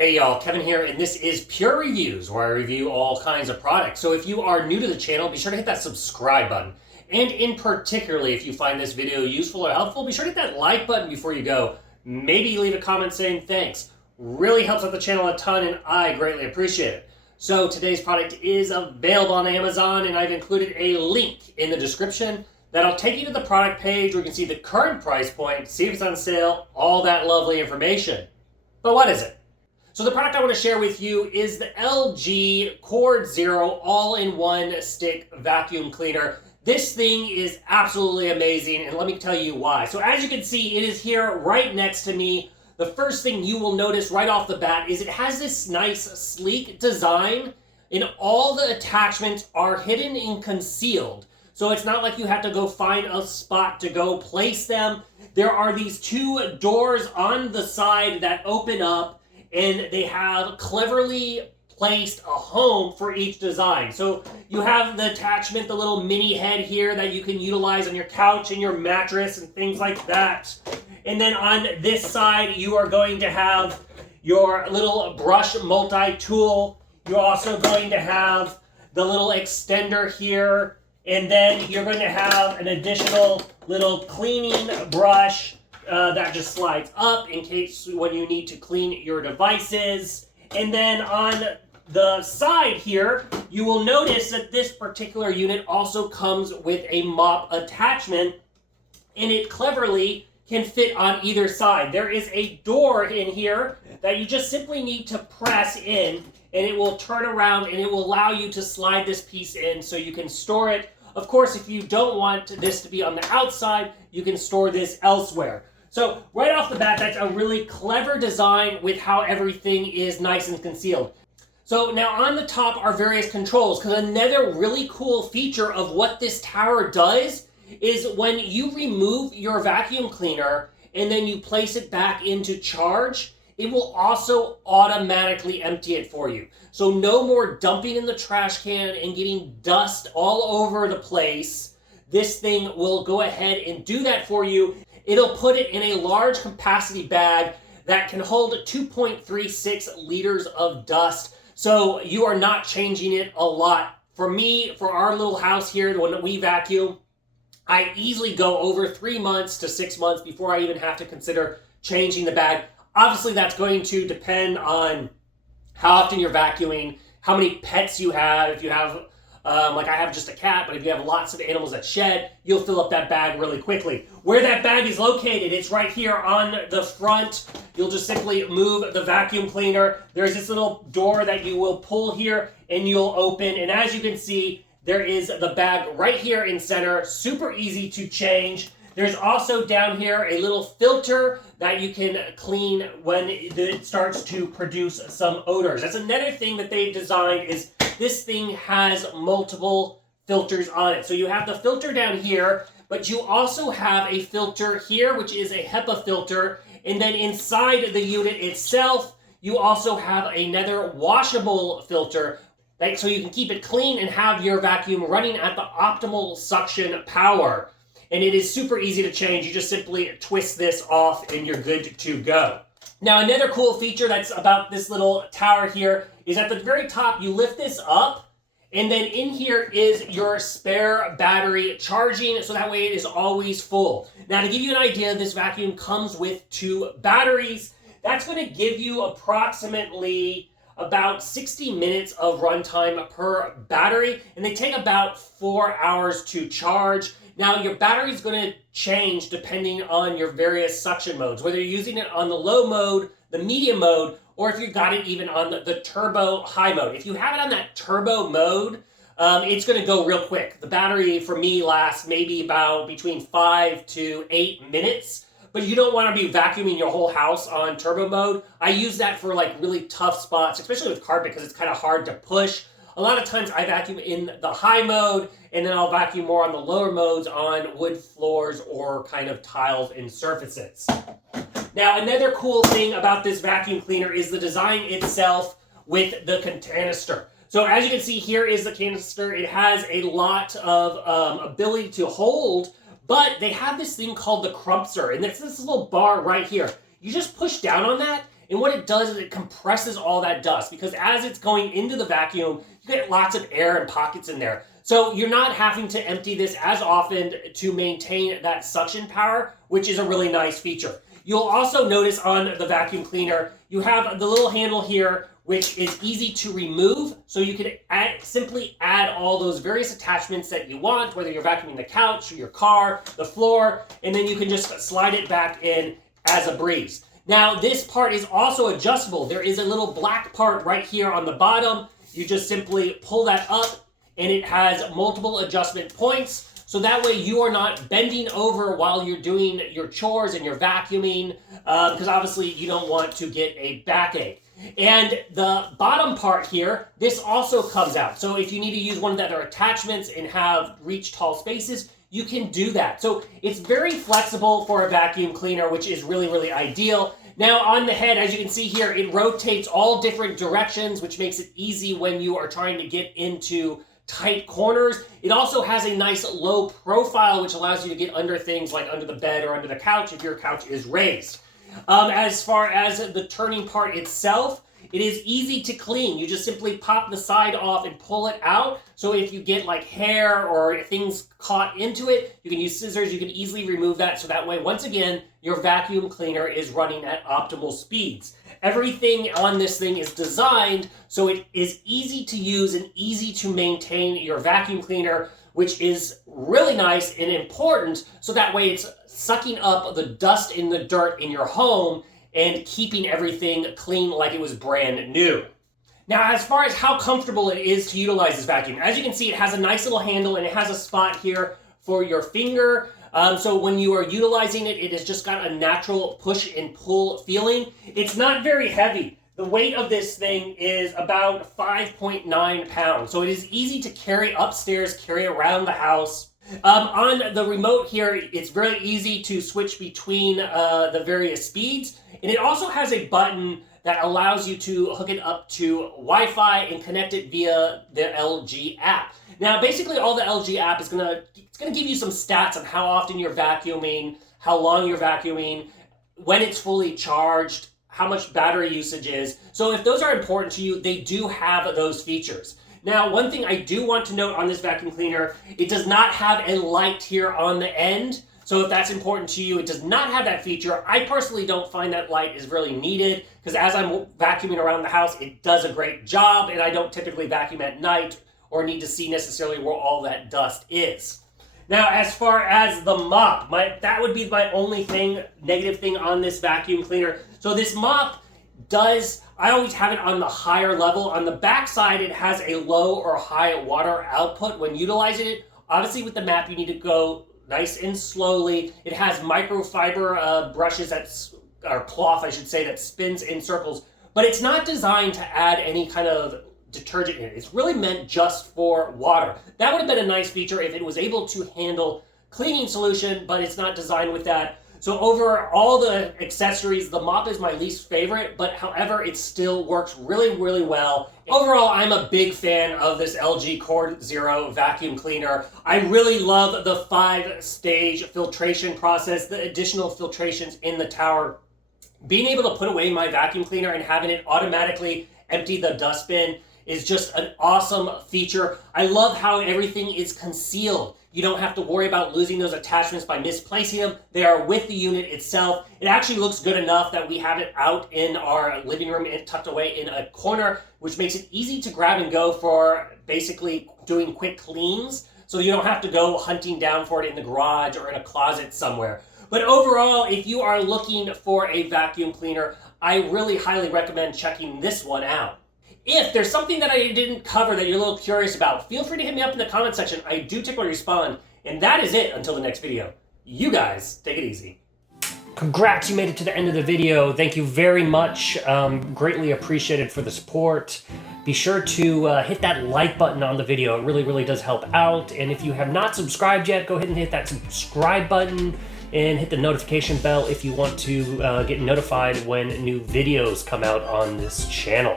Hey y'all, Kevin here, and this is Pure Reviews, where I review all kinds of products. So if you are new to the channel, be sure to hit that subscribe button. And in particularly, if you find this video useful or helpful, be sure to hit that like button before you go. Maybe leave a comment saying thanks. Really helps out the channel a ton, and I greatly appreciate it. So today's product is available on Amazon, and I've included a link in the description that'll take you to the product page where you can see the current price point, see if it's on sale, all that lovely information. But what is it? So the product I want to share with you is the LG CordZero all-in-one stick vacuum cleaner. This thing is absolutely amazing, and let me tell you why. So as you can see, it is here right next to me. The first thing you will notice right off the bat is it has this nice sleek design, and all the attachments are hidden and concealed. So it's not like you have to go find a spot to go place them. There are these two doors on the side that open up, and they have cleverly placed a home for each design. So you have the attachment, the little mini head here that you can utilize on your couch and your mattress and things like that. And then on this side, you are going to have your little brush multi-tool. You're also going to have the little extender here. And then you're going to have an additional little cleaning brush that just slides up in case when you need to clean your devices. And then on the side here, you will notice that this particular unit also comes with a mop attachment, and it cleverly can fit on either side. There is a door in here that you just simply need to press in, and it will turn around and it will allow you to slide this piece in so you can store it. Of course, if you don't want this to be on the outside, you can store this elsewhere. So right off the bat, that's a really clever design with how everything is nice and concealed. So now on the top are various controls, because another really cool feature of what this tower does is when you remove your vacuum cleaner and then you place it back into charge, it will also automatically empty it for you. So no more dumping in the trash can and getting dust all over the place. This thing will go ahead and do that for you. It'll put it in a large capacity bag that can hold 2.36 liters of dust. So you are not changing it a lot. For me, for our little house here, when we vacuum, I easily go over 3 months to 6 months before I even have to consider changing the bag. Obviously, that's going to depend on how often you're vacuuming, how many pets you have. If you have, like I have just a cat, but if you have lots of animals that shed, you'll fill up that bag really quickly. Where that bag is located, it's right here on the front. You'll just simply move the vacuum cleaner. There's this little door that you will pull here and you'll open. And as you can see, there is the bag right here in center. Super easy to change. There's also down here a little filter that you can clean when it starts to produce some odors. That's another thing that they've designed is this thing has multiple filters on it. So you have the filter down here, but you also have a filter here, which is a HEPA filter. And then inside the unit itself, you also have another washable filter, so you can keep it clean and have your vacuum running at the optimal suction power. And it is super easy to change. You just simply twist this off and you're good to go. Now, another cool feature that's about this little tower here is at the very top, you lift this up, and then in here is your spare battery charging, so that way it is always full. Now, to give you an idea, this vacuum comes with 2 batteries. That's going to give you approximately about 60 minutes of runtime per battery, and they take about 4 hours to charge. Now, your battery is going to change depending on your various suction modes, whether you're using it on the low mode, the medium mode, or if you got it even on the turbo high mode. If you have it on that turbo mode, it's going to go real quick. The battery for me lasts maybe about between 5 to 8 minutes, but you don't want to be vacuuming your whole house on turbo mode. I use that for like really tough spots, especially with carpet because it's kind of hard to push. A lot of times I vacuum in the high mode, and then I'll vacuum more on the lower modes on wood floors or kind of tiles and surfaces. Now, another cool thing about this vacuum cleaner is the design itself with the canister. So as you can see, here is the canister. It has a lot of ability to hold, but they have this thing called the crumpser, and it's this little bar right here. You just push down on that, And what it does is it compresses all that dust, because as it's going into the vacuum, you get lots of air and pockets in there. So you're not having to empty this as often to maintain that suction power, which is a really nice feature. You'll also notice on the vacuum cleaner, you have the little handle here, which is easy to remove. So you can simply add all those various attachments that you want, whether you're vacuuming the couch, or your car, the floor, and then you can just slide it back in as a breeze. Now, this part is also adjustable. There is a little black part right here on the bottom. You just simply pull that up, and it has multiple adjustment points. So that way you are not bending over while you're doing your chores and you're vacuuming, because obviously you don't want to get a backache. And the bottom part here, this also comes out. So if you need to use one of the other attachments and have reach tall spaces, you can do that. So it's very flexible for a vacuum cleaner, which is really, really ideal. Now on the head, as you can see here, it rotates all different directions, which makes it easy when you are trying to get into tight corners. It also has a nice low profile, which allows you to get under things like under the bed or under the couch if your couch is raised. As far as the turning part itself, it is easy to clean. You just simply pop the side off and pull it out. So if you get like hair or things caught into it, you can use scissors. You can easily remove that. So that way, once again, your vacuum cleaner is running at optimal speeds. Everything on this thing is designed so it is easy to use and easy to maintain your vacuum cleaner, which is really nice and important. So that way it's sucking up the dust and the dirt in your home and keeping everything clean like it was brand new. Now, as far as how comfortable it is to utilize this vacuum, as you can see, it has a nice little handle and it has a spot here for your finger. So when you are utilizing it, it has just got a natural push and pull feeling. It's not very heavy. The weight of this thing is about 5.9 pounds. So it is easy to carry upstairs, carry around the house. On the remote here, it's very easy to switch between the various speeds. And it also has a button that allows you to hook it up to Wi-Fi and connect it via the LG app. Now, basically all the LG app is gonna give you some stats on how often you're vacuuming, how long you're vacuuming, when it's fully charged, how much battery usage is. So if those are important to you, they do have those features. Now, one thing I do want to note on this vacuum cleaner, it does not have a light here on the end. So if that's important to you, it does not have that feature. I personally don't find that light is really needed, because as I'm vacuuming around the house, it does a great job, and I don't typically vacuum at night or need to see necessarily where all that dust is. Now, as far as the mop, that would be my only negative thing on this vacuum cleaner. So this mop I always have it on the higher level. On the back side, it has a low or high water output when utilizing it. Obviously, with the map, you need to go nice and slowly. It has microfiber brushes or cloth, I should say, that spins in circles. But it's not designed to add any kind of detergent in it. It's really meant just for water. That would have been a nice feature if it was able to handle cleaning solution, but it's not designed with that. So over all the accessories, the mop is my least favorite, but however, it still works really, really well. Overall, I'm a big fan of this LG CordZero vacuum cleaner. I really love the 5-stage filtration process, the additional filtrations in the tower. Being able to put away my vacuum cleaner and having it automatically empty the dustbin is just an awesome feature. I love how everything is concealed. You don't have to worry about losing those attachments by misplacing them. They are with the unit itself. It actually looks good enough that we have it out in our living room and tucked away in a corner, which makes it easy to grab and go for basically doing quick cleans. So you don't have to go hunting down for it in the garage or in a closet somewhere. But overall, if you are looking for a vacuum cleaner, I really highly recommend checking this one out. If there's something that I didn't cover that you're a little curious about, feel free to hit me up in the comment section. I do typically respond. And that is it until the next video. You guys, take it easy. Congrats, you made it to the end of the video. Thank you very much. Greatly appreciated for the support. Be sure to hit that like button on the video. It really, really does help out. And if you have not subscribed yet, go ahead and hit that subscribe button and hit the notification bell if you want to get notified when new videos come out on this channel.